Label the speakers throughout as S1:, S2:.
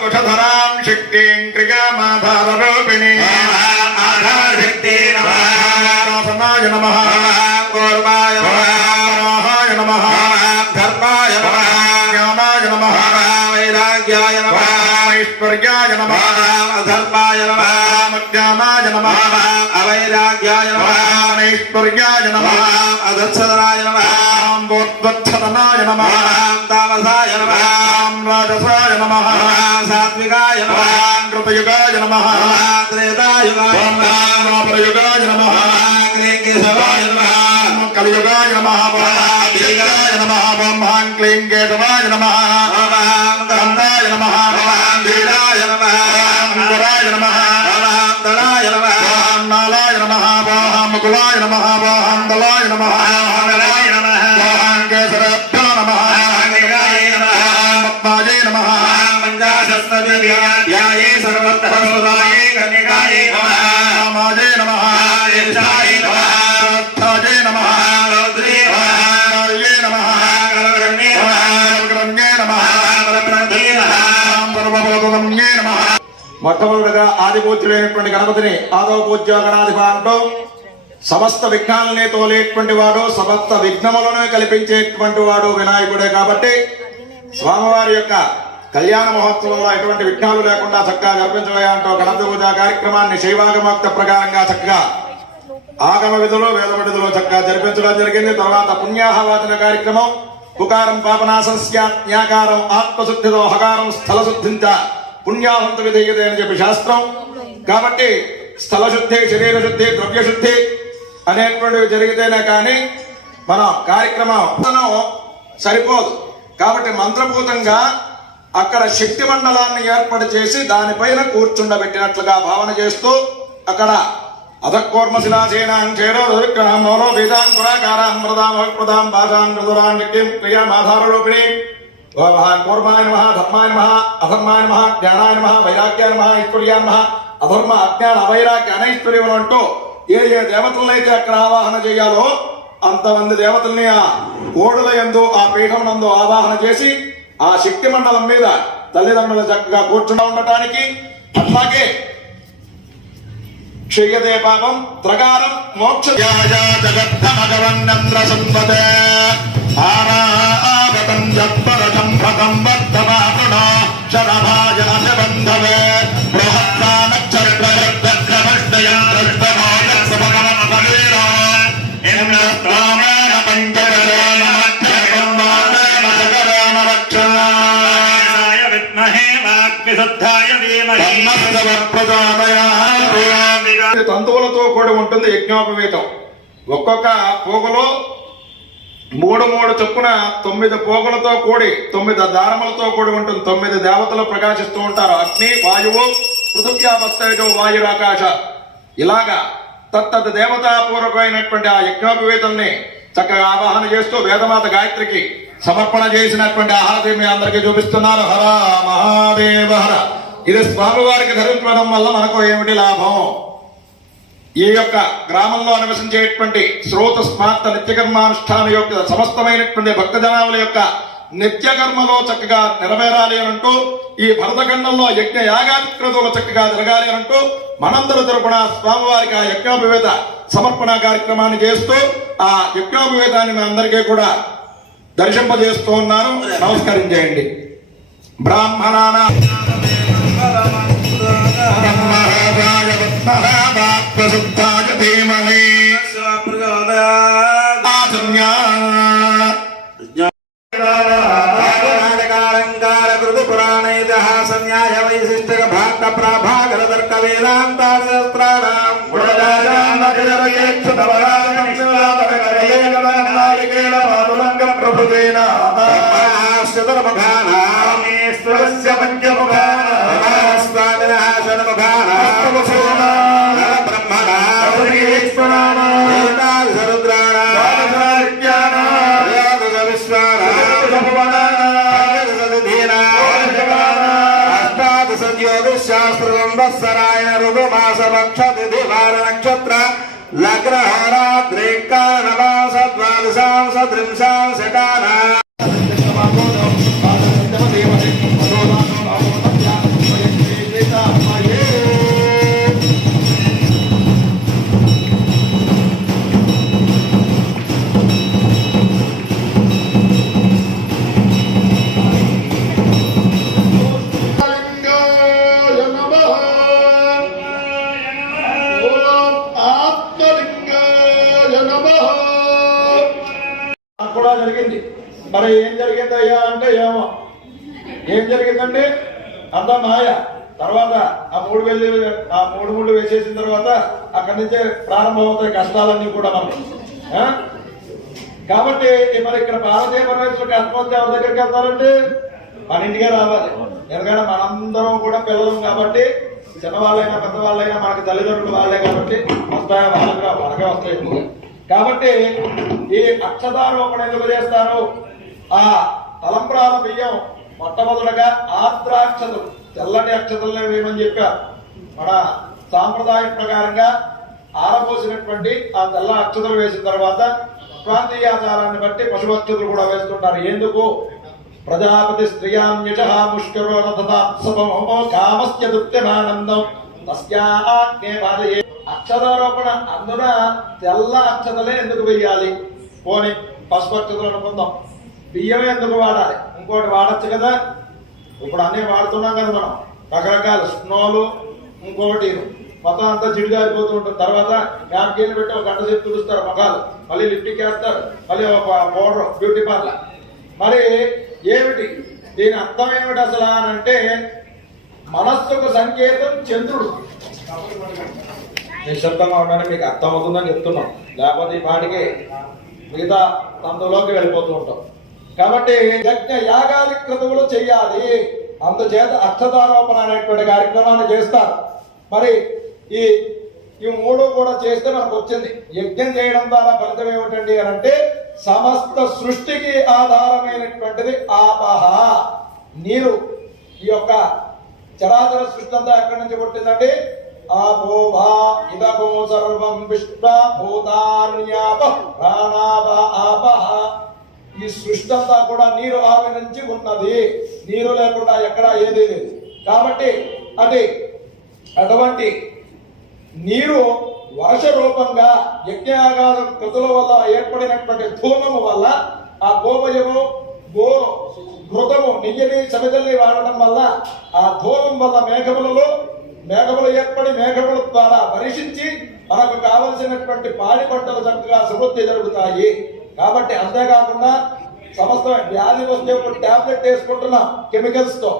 S1: కుశధరాం శక్తిం క్రియామాధారరూపిణి. సనాయ నమ.
S2: కూర్మాయ
S1: వరాహాయ నమ.
S2: ధర్మాయ
S1: జ్ఞానాయ నమ.
S2: వైరాగ్యాయ
S1: ఐశ్వర్యాయ నమ.
S2: అధర్మాయ
S1: జ్ఞానాయ నమ
S2: అవైరాగ్యాయ
S1: ఐశ్వర్యాయ నమ
S2: అధత్సదనాయ
S1: బోద్వత్సదనాయ నమ
S2: తామసాయ
S1: రాజసాయ నమ
S2: సాత్వికాయ
S1: కృతయుగాయ నమ
S2: త్రేతాయుగాయ
S1: ద్వాపరయుగాయ నమ
S2: కేశవాయ
S1: కలియుగాయ నమ దీర్ఘాయ నమ బ్రహ్మాం క్లీం కేశవాయ నమ గంధాయ నమ ధీరాయ నమ అంకురాయ నమ
S2: దళాయ
S1: నాలాయ నమ ముకులాయ నమ దళాయ నమ కేసరభ్యో నమ పద్మాజయ నమ
S2: ధ్యాయే సర్వత్రాయే కన్యకాయే
S1: రామాజయ నమ శ్రద్ధాజయ నమ కాళ్యే నమ గణే నమ సర్వబోధనమ్యే నమ మొట్టమొదటిగా ఆది పూజ్యుడైనటువంటి గణపతిని ఆదవ పూజ్య గణాధిప అంటూ సమస్త విఘ్నాలనే తోలేటువంటి వాడు సమస్త విఘ్నములను కల్పించేటువంటి వాడు వినాయకుడే కాబట్టి స్వామివారి యొక్క కళ్యాణ మహోత్సవంలో ఎటువంటి విఘ్నాలు లేకుండా చక్కగా జరిపించబోయా అంటూ పూజ కార్యక్రమాన్ని శైవాగమోక్త ప్రకారంగా చక్కగా ఆగమ విధులు వేద విధులు చక్కగా జరిపించడం జరిగింది. తర్వాత పుణ్యాహవాచన కార్యక్రమం పుకారం పాపనాశస్య జ్ఞాకారం ఆత్మశుద్ధితో హకారం స్థలశుద్ధించ పుణ్యాహంత విధేయతే అని చెప్పి శాస్త్రం. కాబట్టి స్థల శుద్ధి శరీర శుద్ధి ద్రవ్యశుద్ధి అనేటువంటివి జరిగితేనే కానీ మనం కార్యక్రమం మనం సరిపోదు. కాబట్టి మంత్రభూతంగా అక్కడ శక్తి మండలాన్ని ఏర్పాటు చేసి దానిపైన కూర్చుండబెట్టినట్లుగా భావన చేస్తూ అక్కడ అధకూర్మశిలాసేనాం క్షేరో విగ్రహం మౌనో వేదాంకురాకారాం మృదాం అవిప్రదాం భాషాం మృదురాం నిత్యం క్రియామాధారరూపిణి ఓ మహాన్ కూర్మాయ నమ ధర్మాయ నమ అధర్మాయ నమ జ్ఞానాయ నమ వైరాగ్యాయ నమ ఐశ్వర్యాయ నమ అధర్మ అజ్ఞాన అవైరాగ్య అనైశ్వర్యం అంటూ ఏ ఏ దేవతలనైతే అక్కడ ఆవాహన చేయాలో అంతమంది దేవతల్ని ఆ కోడుల ఎందు ఆ పీఠం నందు ఆవాహన చేసి ఆ శక్తి మండలం మీద తల్లిదండ్రులు చక్కగా కూర్చుండా ఉండటానికి అట్లాగే క్షయదే పాపం త్రకారం మోక్ష జగత్తమగవన్నంద్ర సంపద ఆరాగతం జప్పరజం భగం వర్ధమాపుణ బృహత్ తంతువులతో కూడి ఉంటుంది యజ్ఞోపవీతం. ఒక్కొక్క పోగులో మూడు మూడు చొప్పున తొమ్మిది పోగులతో కూడి తొమ్మిది దారములతో కూడి ఉంటుంది. తొమ్మిది దేవతలు ప్రకాశిస్తూ ఉంటారు. అగ్ని వాయువు పృథువ్యాపస్తేజో వాయురాకాశ. ఇలాగా తత్తత్ దేవతాపూర్వకమైనటువంటి ఆ యజ్ఞోపవీతల్ని చక్కగా ఆవాహన చేస్తూ వేదమాత గాయత్రికి సమర్పణ చేసినటువంటి ఆహారతి మీ అందరికీ చూపిస్తున్నారు. హర మహాదేవ హర. ఇది స్వామివారికి ధరించడం వల్ల మనకు ఏమిటి లాభం? ఈ యొక్క గ్రామంలో నివసించేటువంటి శ్రోత స్మార్త నిత్యకర్మానుష్ఠాన యొక్క సమస్తమైనటువంటి భక్తజనాల యొక్క నిత్యకర్మలో చక్కగా నెరవేరాలి అని అంటూ ఈ భరతఖండంలో యజ్ఞ యాగాక్రతులు చక్కగా జరగాలి అని అంటూ మనందరి తరపున స్వామివారికి ఆ యజ్ఞోపవేత సమర్పణ కార్యక్రమాన్ని చేస్తూ ఆ యజ్ఞోపవేతాన్ని మీ అందరికీ కూడా దర్శింపజేస్తూ ఉన్నాను. నమస్కరించేయండి. బ్రాహ్మణానా విద్మహావాక్ప్రసిద్ధాయ ధీమహి ఆచమ్యా
S2: నాటకాలంకార కృతి పురాణ ఇతిహాస న్యాయ వైశిష్టక భాండ ప్రాభాకర తర్క వేదాంతార్థానాం శాస్త్రసరాయణ
S3: मास नक्षत्र लग्रहरा द्रेक्का नवास
S1: शटाना కూడా జరిగింది. మరి ఏం జరిగింది అయ్యా అంటే ఏమో? ఏం జరిగిందంటే అంతా మాయ. తర్వాత ఆ మూడు వెళ్ళి ఆ మూడు మూడు వేసేసిన తర్వాత అక్కడి నుంచే ప్రారంభమవుతాయి కష్టాలన్నీ కూడా మనకి. ఆ? కాబట్టి మరి ఇక్కడ భారతీయ పరమేశ్వరికి ఆత్మహత్య దగ్గరికి వెళ్తారంటే? మన ఇంటికే రావాలి. ఎందుకంటే మనందరం కూడా పిల్లలం కాబట్టి చిన్నవాళ్ళైనా పెద్దవాళ్ళైనా మనకి తల్లిదండ్రులు వాళ్ళే కాబట్టి వస్తాయా? వాళ్ళకి వాళ్ళకే వస్తాయి. కాబట్టి ఈ అక్షదారోపణ ఎందుకు చేస్తారు? ఆ తలంబ్రాల బియ్యం మొట్టమొదటగా ఆర్ద్రాక్షతలు తెల్లటి అక్షతలనే వేయమని చెప్పారు. మన సాంప్రదాయం ప్రకారంగా ఆరబోసినటువంటి ఆ తెల్ల అక్షతలు వేసిన తర్వాత ప్రాంతీయాచారాన్ని బట్టి పశుపక్షతులు కూడా వేస్తుంటారు. ఎందుకు? ప్రజాపతి స్త్రియాన్యష ముష్కరో నథతాప్సవమో కామస్య దుఃఖమానందం తస్యాగ్నే బాధయే అక్షరారోపణ అందున తెల్ల అక్షతలే ఎందుకు వేయాలి పోని పశుపక్షతులు అనుకుందాం. బియ్యమే ఎందుకు వాడాలి? ఇంకోటి వాడచ్చు కదా. ఇప్పుడు అన్నీ వాడుతున్నాం కదా మనం. రకరకాల స్నోలు ఇంకోటి మొత్తం అంతా చిడిగారిపోతూ ఉంటుంది. తర్వాత క్యాంటీన్ పెట్టి ఒక గంట సేపు తుడుస్తారు మొగాలు మళ్ళీ లిప్టిక్ వేస్తారు. మళ్ళీ ఒక పౌడర్ బ్యూటీ పార్లర్. మరి ఏమిటి? దీని అర్థం ఏమిటి అసలు అని అంటే మనస్సుకు సంకేతం చంద్రుడు. నిశ్శబ్దంగా ఉండడానికి మీకు అర్థం అవుతుందని చెప్తున్నాం. లేకపోతే ఈ పాటికి మిగతా తందులోకి వెళ్ళిపోతూ ఉంటాం. కాబట్టి యజ్ఞ యాగాది క్రతువులు చెయ్యాలి అందుచేత అక్షతారోపణ అనేటువంటి కార్యక్రమాన్ని చేస్తారు. మరి ఈ ఈ మూడు కూడా చేస్తే మనకు వచ్చింది. యజ్ఞం చేయడం ద్వారా ఫలితం ఏమిటండి అని అంటే సమస్త సృష్టికి ఆధారమైనటువంటిది ఆపహ. నీరు ఈ యొక్క చరాచర సృష్టి అంతా ఎక్కడి నుంచి పుట్టిందండి? ఆపో ఇదమో సర్వం విశ్వ ప్రాణాప ఆపహ ఈ సృష్టి అంతా కూడా నీరు ఆవి నుంచి ఉన్నది. నీరు లేకుండా ఎక్కడ ఏది లేదు. కాబట్టి అది అటువంటి నీరు వర్ష రూపంగా యజ్ఞాగాద కృతుల వల్ల ఏర్పడినటువంటి ధూమము వల్ల ఆ గోమయము గో ఘృతము నెయ్యని చమిదల్ని వాడటం వల్ల ఆ ధూమం వల్ల మేఘములలో మేఘములు ఏర్పడి మేఘముల ద్వారా పరీక్షించి మనకు కావలసినటువంటి పాడి పంటలు చక్కగా సమృద్ధి జరుగుతాయి. కాబట్టి అంతేకాకుండా సమస్త వ్యాధి వస్తే ఇప్పుడు టాబ్లెట్ వేసుకుంటున్నాం కెమికల్స్తో.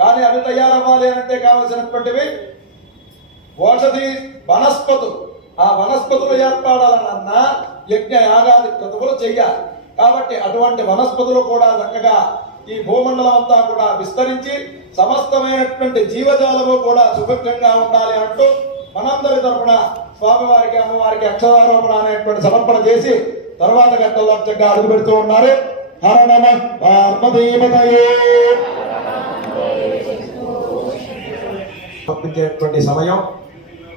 S1: కానీ అవి తయారవ్వాలి అంటే కావలసినటువంటివి ఔషధి వనస్పతులు ఆ వనస్పతులు ఏర్పడాలన్నా యజ్ఞ యాగాది క్రతువులు చెయ్యాలి కాబట్టి అటువంటి వనస్పతులు కూడా చక్కగా ఈ భూమండలం అంతా కూడా విస్తరించి సమస్తమైనటువంటి జీవజాలము కూడా సుభిక్షంగా ఉండాలి అంటూ మనందరి తరపున స్వామివారికి అమ్మవారికి అక్షరారోపణ అనేటువంటి సమర్పణ చేసి తర్వాత గంటల్లో చక్కగా అడుగు పెడుతూ ఉన్నారు. హర నమ పార్వతీపతయే. పంపించేటువంటి సమయం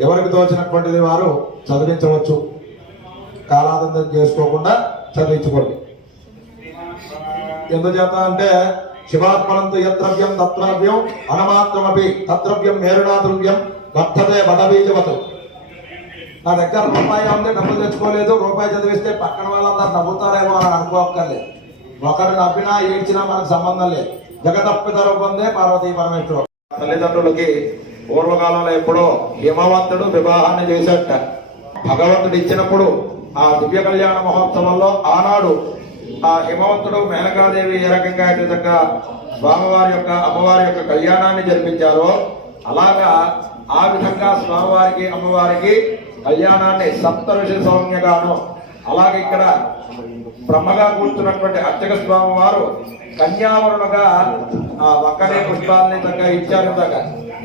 S1: ఎవరికి తోచినటువంటిది వారు చదివించవచ్చు. కాలాదంతం చేసుకోకుండా చదివించుకోండి. ఎందుచేత అంటే శివాత్మనంతు యత్రవ్యం తత్రవ్యం అనమాత్రమపి తత్రవ్యం మేరుణాద్రవ్యం వర్ధతే వడబీజవతు నా దగ్గర రూపాయి ఉంది డబ్బులు తెచ్చుకోలేదు రూపాయి చదివిస్తే పక్కన వాళ్ళందరూ నవ్వుతారేమో అని అనుకోక్కర్లేదు. ఒకరు నవ్వినా ఏడ్చినా మనకు సంబంధం లేదు. జగదప్పిత రూపందే పార్వతీ పరమేశ్వరు తల్లిదండ్రులకి పూర్వకాలంలో ఎప్పుడో హిమవంతుడు వివాహాన్ని చేశాట భగవంతుడు ఇచ్చినప్పుడు ఆ దివ్య కళ్యాణ మహోత్సవంలో ఆనాడు ఆ హిమవంతుడు మేనకాదేవి ఏ రకంగా అయితే స్వామివారి యొక్క అమ్మవారి యొక్క కళ్యాణాన్ని జరిపించారో అలాగా ఆ విధంగా స్వామివారికి అమ్మవారికి కళ్యాణాన్ని సప్త ఋషి సౌమ్యగాను అలాగే ఇక్కడ బ్రహ్మగా కూర్చున్నటువంటి అర్చక స్వామి వారు కన్యావరులుగా ఆ ఒక్కనే పుష్పాలని తగ్గ ఇచ్చారు తగ్గ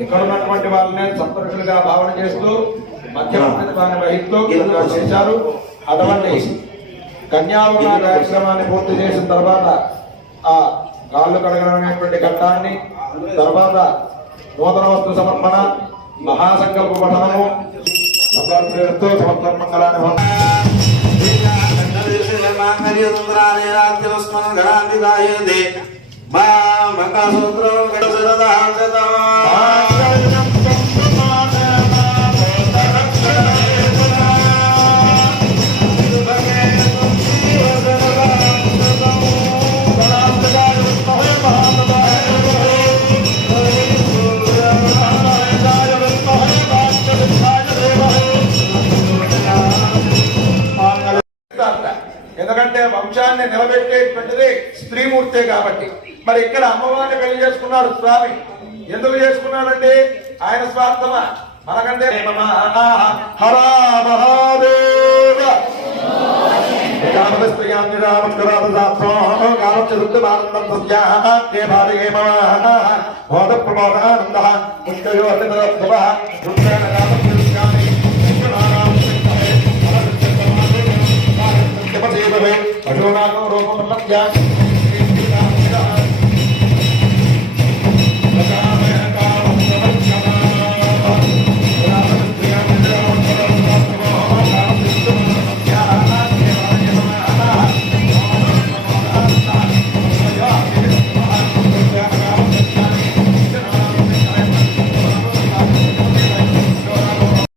S1: ఇక్కడ ఉన్నటువంటి వాళ్ళని సప్తరుషులుగా భావన చేస్తూ మధ్యవర్తిత్వాన్ని వహిస్తూ చేశారు. అటువంటి కన్యావరణ కార్యక్రమాన్ని పూర్తి చేసిన తర్వాత ఆ కాళ్ళు కడగడమైనటువంటి ఘట్టాన్ని తర్వాత నూతన వస్తు సమర్పణ మహాసంకల్ప పఠనము సందర్భంతో సమర్పణాన్ని
S2: మా మంగళసూత్రం
S1: వంశాన్ని నిలబెట్టేటువంటిది స్త్రీమూర్తే కాబట్టి మరి ఇక్కడ అమ్మవారిని పెళ్ళి చేసుకున్నాడు స్వామి ఎందుకు చేసుకున్నాడండి ఆయన స్వార్థమా మనకంటే ప్రమోదానంద अधोनागम तो रोगो मतलब ज्ञान